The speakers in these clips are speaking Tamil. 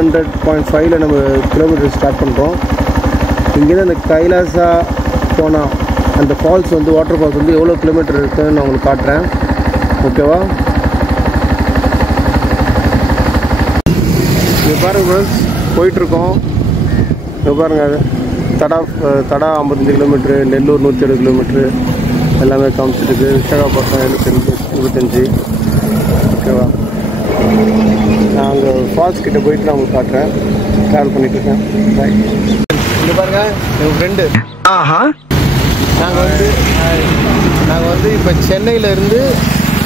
100.5ல நம்ம கிலோமீட்டர் ஸ்டார்ட் பண்ணுறோம். இங்கேருந்து அந்த கைலாசா போனால் அந்த ஃபால்ஸ் வந்து வாட்டர் ஃபால்ஸ் வந்து எவ்வளோ கிலோமீட்டர் இருக்குதுன்னு நான் உங்களுக்கு காட்டுறேன். ஓகேவா? இங்கே பாருங்கள் போயிட்டுருக்கோம். இங்கே பாருங்கள் தடா 55 கிலோமீட்ரு, நெல்லூர் 107 கிலோமீட்ரு எல்லாமே காமிச்சிருக்கு. விசாகப்பட்டினம் 25. ஓகேவா? நான் அங்கே ஃபால்ஸ் கிட்டே போயிட்டு நான் உங்களுக்கு காட்டுறேன். ட்ராவல் பண்ணிகிட்ருக்கேன். ரைட். இங்கே பாருங்கள் எங்கள் ஃப்ரெண்டு. நாங்கள் வந்து இப்போ சென்னையிலேருந்து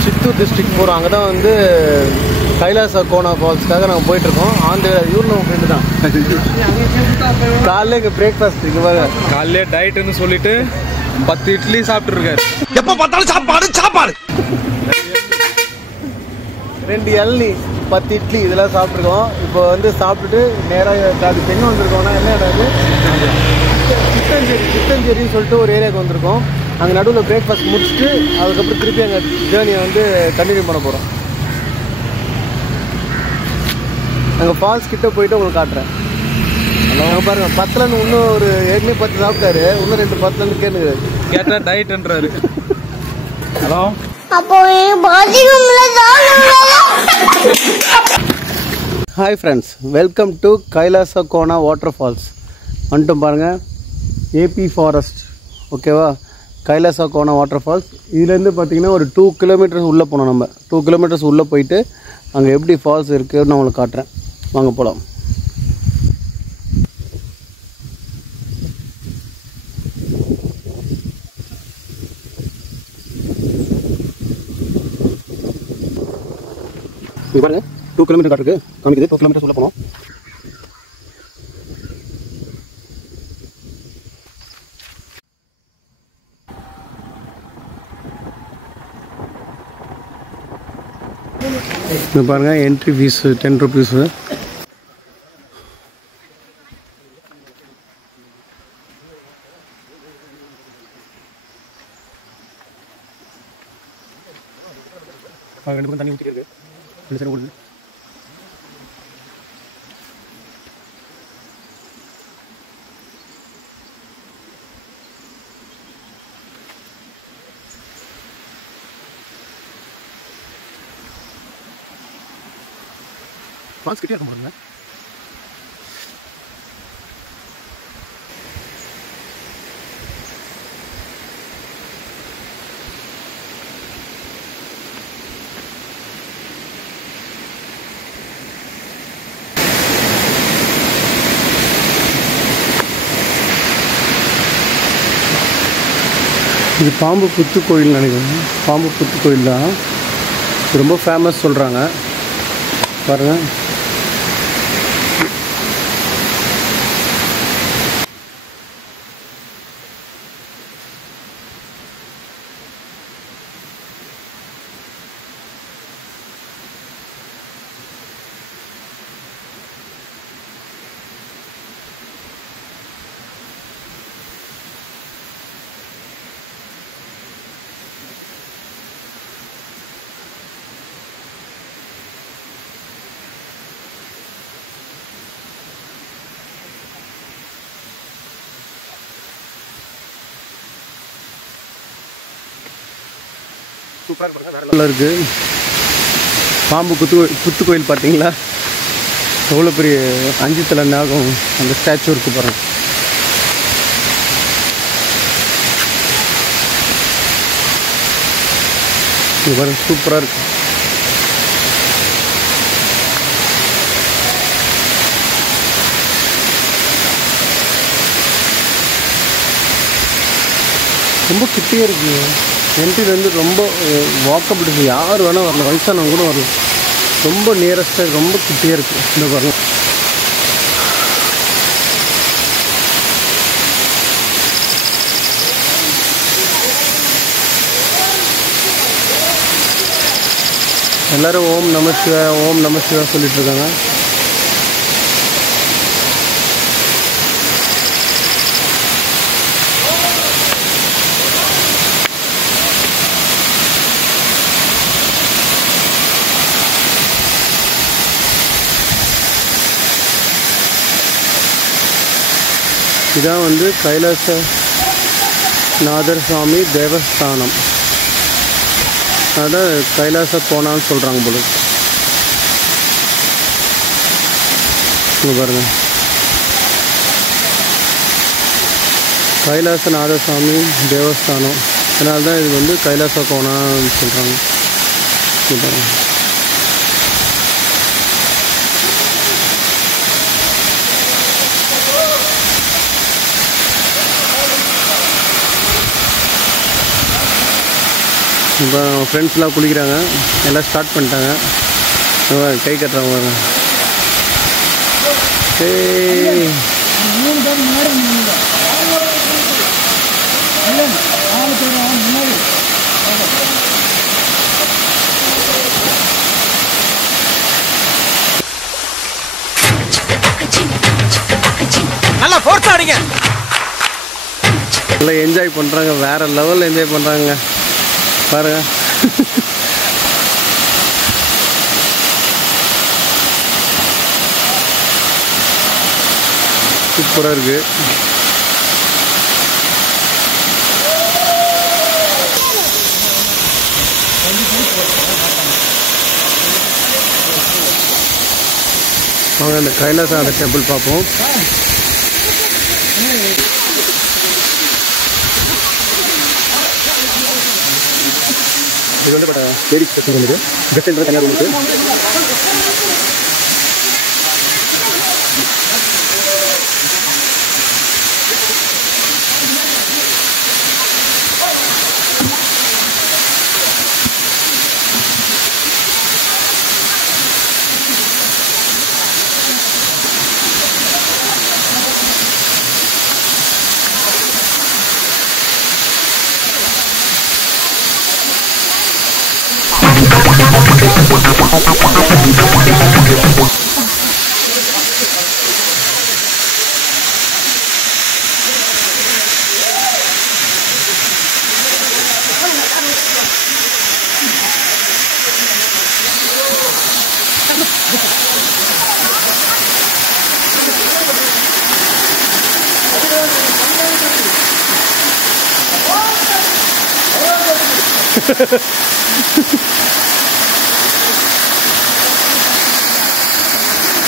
சித்தூர் டிஸ்ட்ரிக்ட் போகிறோம். அங்கே தான் வந்து கைலாசா கோனா ஃபால்ஸ்க்காக நாங்கள் போயிட்டுருக்கோம். அந்த இவரு நம்ம ஃப்ரெண்டு தான். காலையில் இங்கே பிரேக்ஃபாஸ்ட் இங்கே பாருங்க. காலையிலே டயட்டுன்னு சொல்லிட்டு 10 இட்லி சாப்பிட்டுருக்காரு. எப்போ பார்த்தாலும் சாப்பாடு 2 இளநீ 10 இட்லி இதெல்லாம் சாப்பிட்ருக்கோம். இப்போ வந்து சாப்பிட்டுட்டு நேராக அது எங்கே வந்திருக்கோம்னா என்ன இடம் சித்தஞ்சேரின்னு சொல்லிட்டு ஒரு ஏரியாவுக்கு வந்திருக்கோம். அங்கே நடுவில் பிரேக்ஃபாஸ்ட் முடிச்சுட்டு அதுக்கப்புறம் திருப்பி அங்கே ஜேர்னியை வந்து கண்டினியூ பண்ண போகிறோம். அங்கே ஃபால்ஸ் கிட்டே போயிட்டு உங்களுக்கு காட்டுறேன். அங்கே பாருங்கள் 10லன்னு இன்னும் ஒரு ஏற்கனவே 10 சாப்பிட்டாரு. இன்னும் 2 10லன்னு கேட்டால் டயட்ன்றாரு. Hello hi friends, welcome to Kailasa Kona waterfalls. வந்துட்டு பாருங்கள் ஏபி ஃபாரஸ்ட். ஓகேவா? Kailasa Kona waterfalls. இதுலேருந்து பார்த்தீங்கன்னா ஒரு 2 கிலோமீட்டர்ஸ் உள்ளே போனோம். நம்ம 2 கிலோமீட்டர்ஸ் உள்ளே போயிட்டு அங்கே எப்படி ஃபால்ஸ் இருக்குதுன்னு நான் உங்களுக்கு காட்டுறேன். வாங்க போகலாம். இங்கே பாருங்க 2 கிலோமீட்டர் காமிக்குது. 2 கிலோமீட்டர்ஸ் உள்ளே போனோம். இங்கே பாருங்கள் என்ட்ரி ஃபீஸ் 10 ருபீஸு. ரெண்டு பக்கம் தண்ணி ஊற்றி இருக்கு. 2 சைடு ஓடுது. ஃபால்ஸ் கிட்டே இருக்க பாருங்க. இது பாம்பு புத்து கோயில் நினைக்கிறேன். பாம்பு புத்து கோயில் தான். ரொம்ப ஃபேமஸ் சொல்கிறாங்க. பாருங்கள் சூப்பராக இருக்குது. பாம்பு புத்து கோயில் பார்த்தீங்களா? எவ்வளோ பெரிய 5 தலை நாகம் அந்த ஸ்டாச்சு இருக்குது பாருங்கள். இது பாருங்க சூப்பராக இருக்குது. ரொம்ப கிட்டே இருக்குது. என்ட்ரிலேருந்து ரொம்ப வாக்கபிள் இருக்குது. யார் வேணால் வரலாம், வயசானவங்க கூட வரலாம். ரொம்ப நியரஸ்ட்டாக ரொம்ப கிட்டே இருக்குது. இந்த பாருங்க எல்லோரும் ஓம் நம சிவா சொல்லிட்டு இருக்காங்க. இதான் வந்து கைலாச நாதர் சுவாமி தேவஸ்தானம். அதான் கைலாச கோணான்னு சொல்கிறாங்க போல. இங்கே பாருங்கள், கைலாசநாத சுவாமி தேவஸ்தானம். அதனால தான் இது வந்து கைலாச கோணான்னு சொல்கிறாங்க. இங்கே பாருங்கள். இப்போ ஃப்ரெண்ட்ஸ்லாம் குளிக்கிறாங்க, எல்லாம் ஸ்டார்ட் பண்ணிட்டாங்க. கை கட்டுறாங்க பாருங்க. ஏய் நல்லா ஃபோர்ஸ் ஆடுங்க. எல்லாம் என்ஜாய் பண்ணுறாங்க, வேறு லெவலில் என்ஜாய் பண்ணுறாங்க பாருங்க. சூப்பராக இருக்குது. வாங்க இந்த கைலாசநாதர் டெம்பிள் பார்ப்போம். இது வந்து லேடிஸ் ட்ரெஸ்ஸிங் ரூம், இது கெஸ்ட் என்ட்ரன்ஸ் தனியாக ரூம் இருக்குது.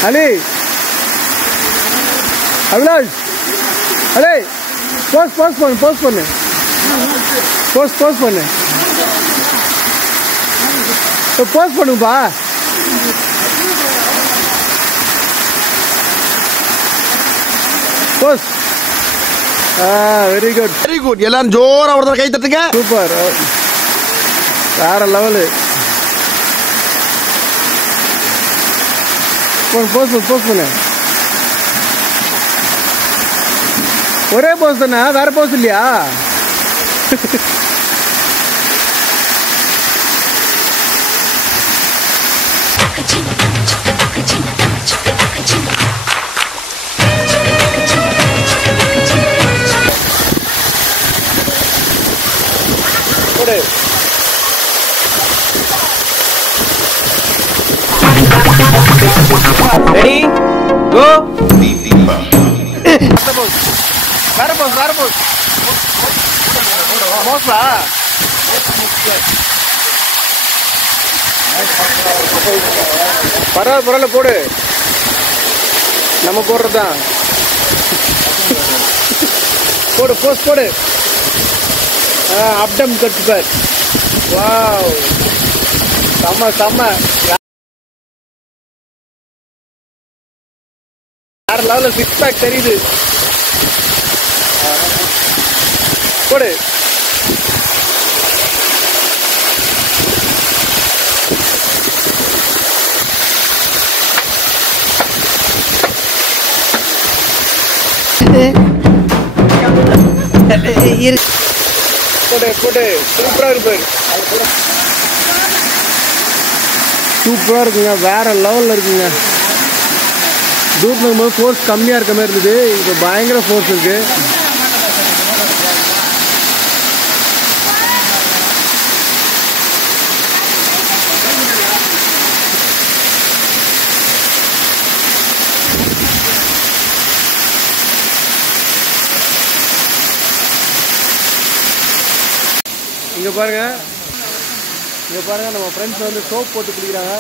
அலி அபிலாஷ், அலே போஸ்ட் பண்ணு, போஸ்ட் பண்ணு, போஸ்ட் பண்ணு, போஸ்ட் பண்ணுப்பா. Post. Very good, very good. எல்லாரும் ஜோரா ஒருத்தர் கை தட்டுங்க. சூப்பர், வேற லெவலு. போஸ்ட் பண்ணு. ஒரே போஸ்ட் தானே, வேற போஸ்ட் இல்லையா? Ready go. வேற போஸ்ட் மோஸ்டா. பரவாயில்ல போடு, நம்ம போடுறதுதான். போடு, போஸ்ட் போடு. அப்டம் கட் பார். வாவ், செம்ம. வேற லெவல்ல சிக்ஸ் பேக் தெரியுது. போடு. போடு, சூப்பரா இருக்கு. சூப்பரா இருக்குங்க, வேற லெவல்ல இருக்குங்க. தூரத்தில் இருக்கும்போது ஃபோர்ஸ் கம்மியாக இருக்க மாதிரி இருந்தது, இப்போ பயங்கர ஃபோர்ஸ் இருக்கு. இங்கே பாருங்க, நம்ம ஃப்ரெண்ட்ஸ் வந்து சோப் போட்டு குடிக்கிறாங்க.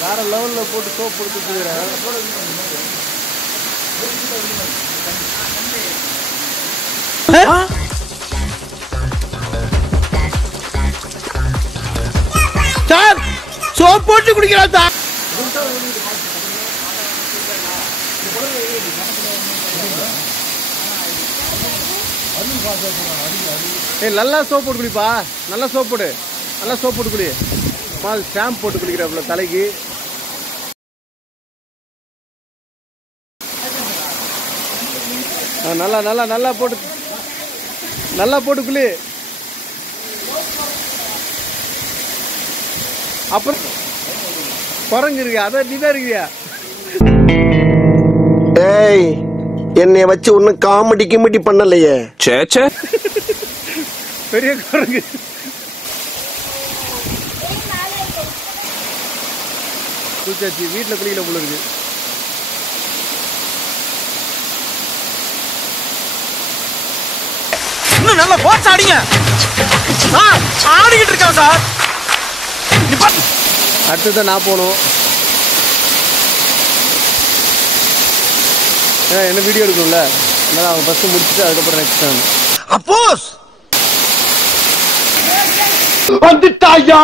வேற லெவலில் போட்டு சோப் போட்டு குடிக்கிறாங்க. சார் சோப் போட்டு குடிக்கிறா சார். நல்லா சோப் போட்டு குடிப்பா, நல்லா சோப் போட்டு குடி. ஷாம்பு போட்டு குடிக்கிறாப்புல தலைக்கு. நல்லா போட்டு குளி. அப்புறம் குரங்கு இருக்கு, அதான் நீதான் இருக்கியா? ஏய், என்னைய வச்சு ஒன்னும் காமெடி கிமெடி பண்ணலையே. சேச்சே, பெரிய குரங்கு. குளிச்சாச்சு, வீட்டில் குளிக்கல போல இருக்கு. இன்னும் நல்லா போச்சு ஆடிங்க. ஆடிக்கிட்டு இருக்கான் சார். அடுத்ததான் நான் போகணும். என்ன வீடியோ எடுக்கணும்ல, அதனால அவங்க பஸ் முடிச்சுட்டு அதுக்கப்புறம் நெக்ஸ்ட் டைம். அப்போஸ் வந்துட்டாயா.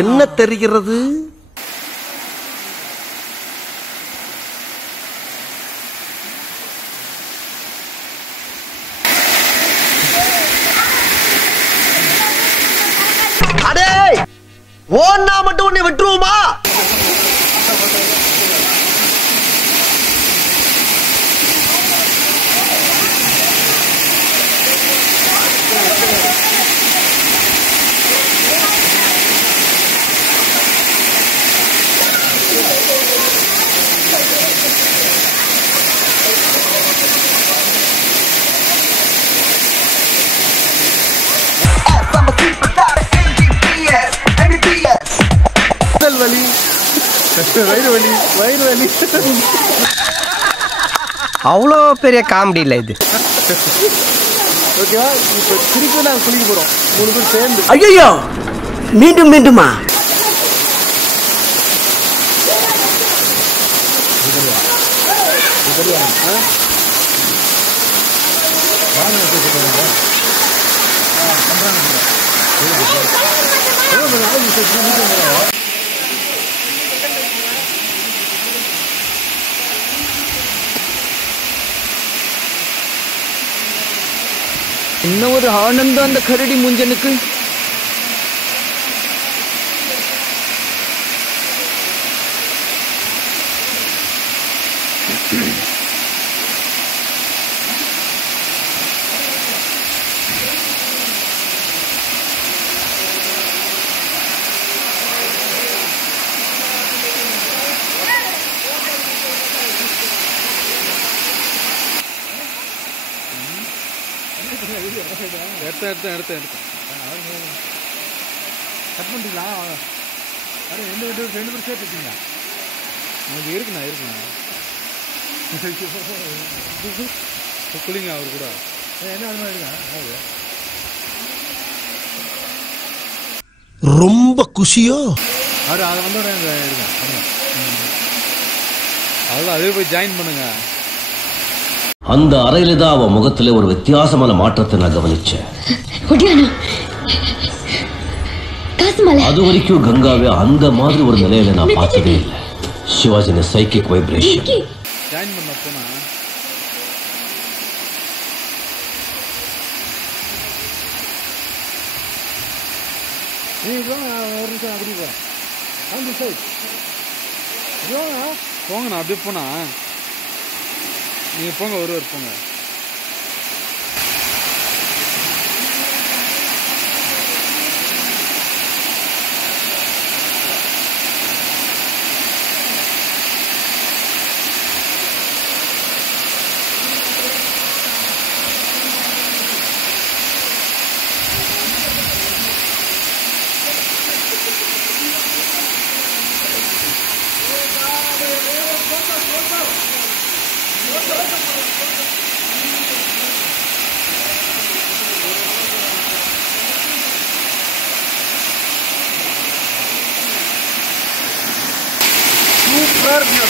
என்ன தெரிகிறது? அடே ஓன்னா மட்டும் உன்னை விட்டுருவோமா? வயிறு வலி. அவ்வளோ பெரிய காமெடி இல்லை இது. ஓகேவா? இப்போ திருப்பி நாங்கள் குளிக்க போகிறோம் 3 பேர் சேர்ந்து. ஐயோ மீண்டுமா? என்ன ஒரு ஆனந்தம் அந்த கரடி முஞ்சனுக்கு. எடுத்தேன் கட் பண்ணிட்டீங்களா? ரெண்டு பேரும் சேர்த்துட்டீங்க இருக்குண்ணா குளிங்க அவர் கூட என்ன ரொம்ப குஷியோ அது வந்தோட இருங்க அவ்வளோ அதே போய் ஜாயின் பண்ணுங்க. அந்த அறையில தான் அவன் முகத்துல ஒரு வித்தியாசமான மாற்றத்தை நான் கவனிச்சேன். அது வரைக்கும் கங்காவே அந்த மாதிரி ஒரு நிலையில நான் பார்த்ததே இல்லை. சிவாஜின சைக்கிக் வைப்ரேஷன் ஜாயின் பண்ண போனா போங்கண்ணா அப்படியே போனா நீங்க போங்க ஒருவர் போங்க.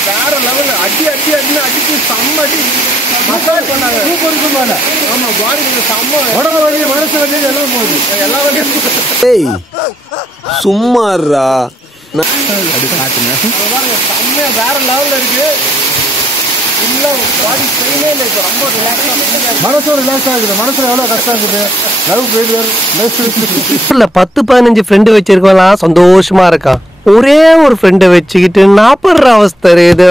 வேற லெவல் அடிச்சு செம்ம அடி மசாஜ் பண்ணாங்க. ஆமா பாடி செம்ம உடம்பு வலி மனசு வலி எல்லாம் போகுது எல்லா வலியும். சும்மாறா செம்மையா வேற லெவல்ல இருக்கு. பாடி பெயினே இல்லை. இப்போ ரொம்ப மனசோட ரிலாக்ஸ் ஆகுது. மனசுல எவ்வளவு கஷ்டம் இருக்குது. லவ் ஃபெயிலியர் 10-15 ஃப்ரெண்டு வச்சிருக்கலாம் சந்தோஷமா இருக்கான். ஒரே ஒரு ஃப்ரெண்டை வச்சுக்கிட்டு நாப்படுற அவஸ்தை இது.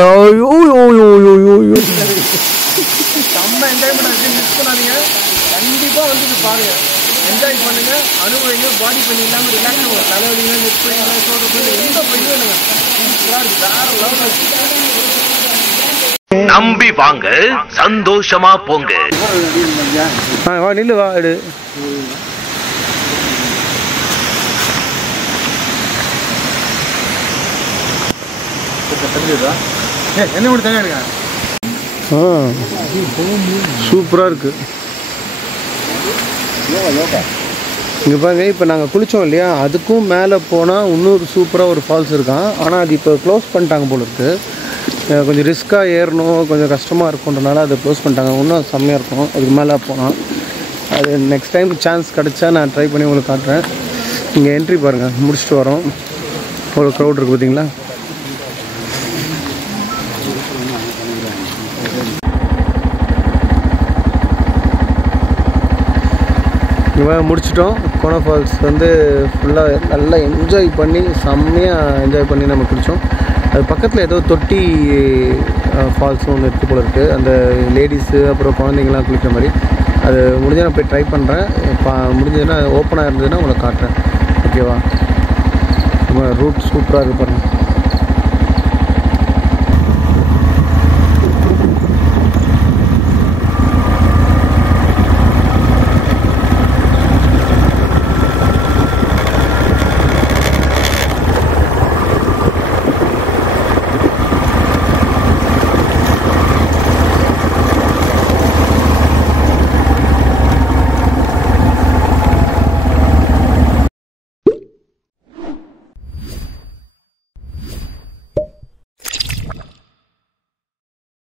செம்ம என்ஜாய்மெண்ட் இருக்கு. மிஸ் பண்ணாதீங்க. கண்டிப்பா வந்து பாருங்க. என்ஜாய் பண்ணுங்க, அனுபவிங்க. பாடி பெயின் இல்லாம ரிலாக்ஸ் ஆகும். தலைவலிங்க, நெக் பெயின், ஷோல்டர் பெயின் எந்த பெயினும் இல்லைங்க. வேற லெவல். நம்பி வாங்க, சந்தோஷமா போங்க. வா நில்லு வா எடு. என்ன மட்டும் தனியா இருக்கா? சூப்பராக இருக்கு. இங்கே பாருங்க, இப்போ நாங்கள் குளித்தோம் இல்லையா, அதுக்கும் மேலே போனால் இன்னொரு சூப்பராக ஒரு ஃபால்ஸ் இருக்கான். ஆனால் அது இப்போ க்ளோஸ் பண்ணிட்டாங்க போல இருக்கு. கொஞ்சம் ரிஸ்க்காக ஏறணும், கொஞ்சம் கஷ்டமாக இருக்குன்றனால அதை க்ளோஸ் பண்ணிட்டாங்க. இன்னும் செம்மையாக இருக்கும் அதுக்கு மேலே போனால். அது நெக்ஸ்ட் டைம் சான்ஸ் கிடச்சா நான் ட்ரை பண்ணி உங்களுக்கு காட்டுறேன். இங்கே என்ட்ரி பாருங்கள், முடிச்சுட்டு வரோம். ஒரு க்ரௌட் இருக்குது பார்த்தீங்களா. இங்கே முடிச்சிட்டோம். கோனா ஃபால்ஸ் வந்து ஃபுல்லாக நல்லா என்ஜாய் பண்ணி செம்மையாக என்ஜாய் பண்ணி நம்ம குளித்தோம். அது பக்கத்தில் ஏதோ தொட்டி ஃபால்ஸும் ஒன்று இருக்குது போல இருக்குது. அந்த லேடிஸு அப்புறம் குழந்தைங்கள்லாம் குளிக்கிற மாதிரி. அது முடிஞ்சால் நான் போய் ட்ரை பண்ணுறேன். முடிஞ்சதுன்னா ஓப்பனாக இருந்ததுன்னா உங்களை காட்டுறேன். ஓகேவா? நம்ம ரூட் சூப்பராக இருக்குது பாருங்கள்.